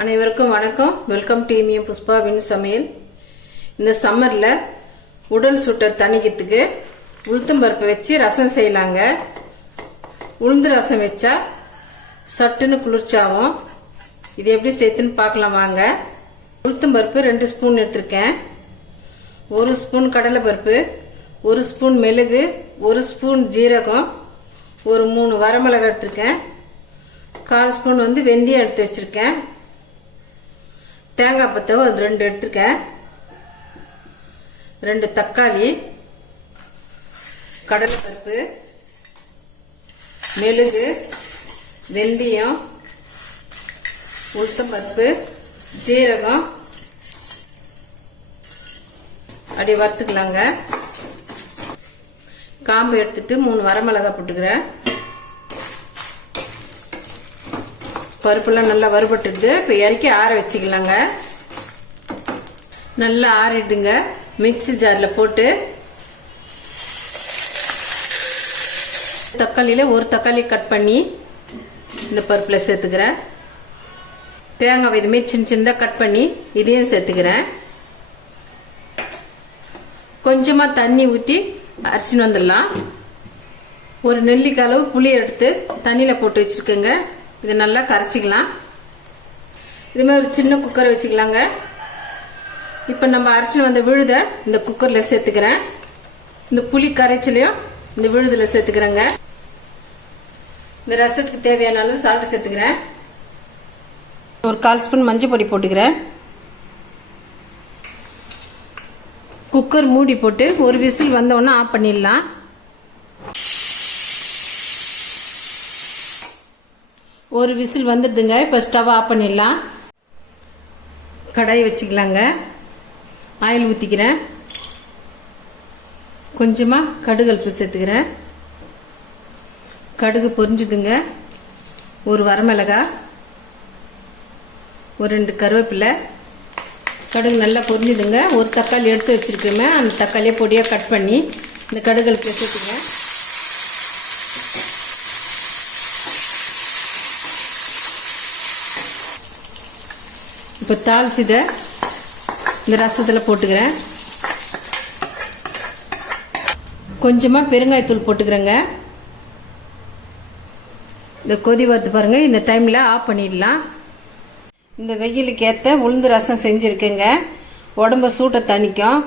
அனைவருக்கும் வணக்கம். வெல்கம் டீமியம் புஷ்பாவின் சமையல். இந்த சம்மர்ல உடல் சுட்ட தணிக்கிறதுக்கு உளுத்தம்பருப்பு வச்சு ரசம் செய்யலாங்க. உளுந்து ரசம் வச்சா சட்டுன்னு குளிர்ச்சாவும். இது எப்படி சேர்த்துன்னு பார்க்கலாம் வாங்க. உளுத்தம்பருப்பு 2 ஸ்பூன் எடுத்திருக்கேன். 1 ஸ்பூன் கடலை பருப்பு, 1 ஸ்பூன் மிளகு, 1 ஸ்பூன் ஜீரகம், ஒரு 3 வரமிளகாய் எடுத்திருக்கேன். 1/4 ஸ்பூன் வெந்தயம் எடுத்து வச்சிருக்கேன். தேங்காய் பத்தவை 2 எடுத்துருக்கேன். 2 தக்காளி, கடலைப்பருப்பு, மிளகு, வெந்தயம், உளுத்தம்பருப்பு, ஜீரகம் அப்படி வறுத்துக்கலாங்க. காம்பு எடுத்துட்டு 3 வரமிளகாய் போட்டுக்கிறேன். பருப்புலாம் நல்லா வறுபட்டுடுது. இப்போ இறக்கி ஆற வச்சுக்கலாங்க. நல்லா ஆறிடுதுங்க. மிக்ஸி ஜாரில் போட்டு தக்காளியில் 1 தக்காளி கட் பண்ணி இந்த பருப்பில் சேர்த்துக்கிறேன். தேங்காய் இதுமாரி சின்ன சின்னதாக கட் பண்ணி இதையும் சேர்த்துக்கிறேன். கொஞ்சமாக தண்ணி ஊற்றி அரைச்சின்னு வந்துடலாம். ஒரு நெல்லிக்காய் அளவு புளி எடுத்து தண்ணியில் போட்டு வச்சுருக்கேங்க. இது நல்லா கரைச்சிக்கலாம். இதுமாதிரி ஒரு சின்ன குக்கர் வச்சுக்கலாங்க. இப்போ நம்ம அரைச்சின்னு வந்த விழுத இந்த குக்கரில் சேர்த்துக்கிறேன். இந்த புளி கரைச்சலையும் இந்த விழுதில் சேர்த்துக்கிறேங்க. இந்த ரசத்துக்கு தேவையான அளவு சால்ட் சேர்த்துக்கிறேன். ஒரு 1/4 ஸ்பூன் மஞ்சள் பொடி போட்டுக்கிறேன். குக்கர் மூடி போட்டு ஒரு விசில் வந்தோடனே ஆஃப் பண்ணிடலாம். ஒரு விசில் வந்துடுதுங்க. இப்போ ஸ்டவ் ஆஃப் பண்ணிடலாம். கடாய் வச்சுக்கலாங்க. ஆயில் ஊற்றிக்கிறேன். கொஞ்சமாக கடுகு சேர்த்துக்கிறேன். கடுகு பொரிஞ்சுதுங்க. ஒரு வரமிளகாய், ஒரு 2 கருவேப்பிலை. கடுகு நல்லா பொரிஞ்சுதுங்க. ஒரு தக்காளி எடுத்து வச்சிருக்கேன். அந்த தக்காளியை பொடியாக கட் பண்ணி இந்த கடுகுல சேர்த்துக்குங்க. இப்போ தாளிச்சத இந்த ரசத்தில் போட்டுக்கிறேன். கொஞ்சமாக பெருங்காயத்தூள் போட்டுக்கிறேங்க. இந்த கொதி வருது பாருங்க. இந்த டைமில் ஆஃப் பண்ணிடலாம். இந்த வெயிலுக்கு ஏற்ற உளுந்து ரசம் செஞ்சுருக்கேங்க. உடம்பு சூட்டை தணிக்கும்.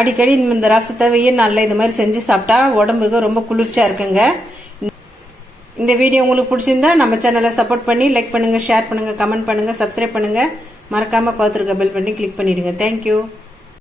அடிக்கடி இந்த ரசத்தை வெயில் நாளில் இது மாதிரி செஞ்சு சாப்பிட்டா உடம்புக்கு ரொம்ப குளிர்ச்சியாக இருக்குங்க. இந்த வீடியோ உங்களுக்கு பிடிச்சிருந்தா நம்ம சேனலை சப்போர்ட் பண்ணி லைக் பண்ணுங்க, ஷேர் பண்ணுங்க, கமெண்ட் பண்ணுங்க, சப்ஸ்கிரைப் பண்ணுங்க. மறக்காம பார்த்துருக்க பெல் பண்ணி கிளிக் பண்ணிடுங்க. தேங்க்யூ.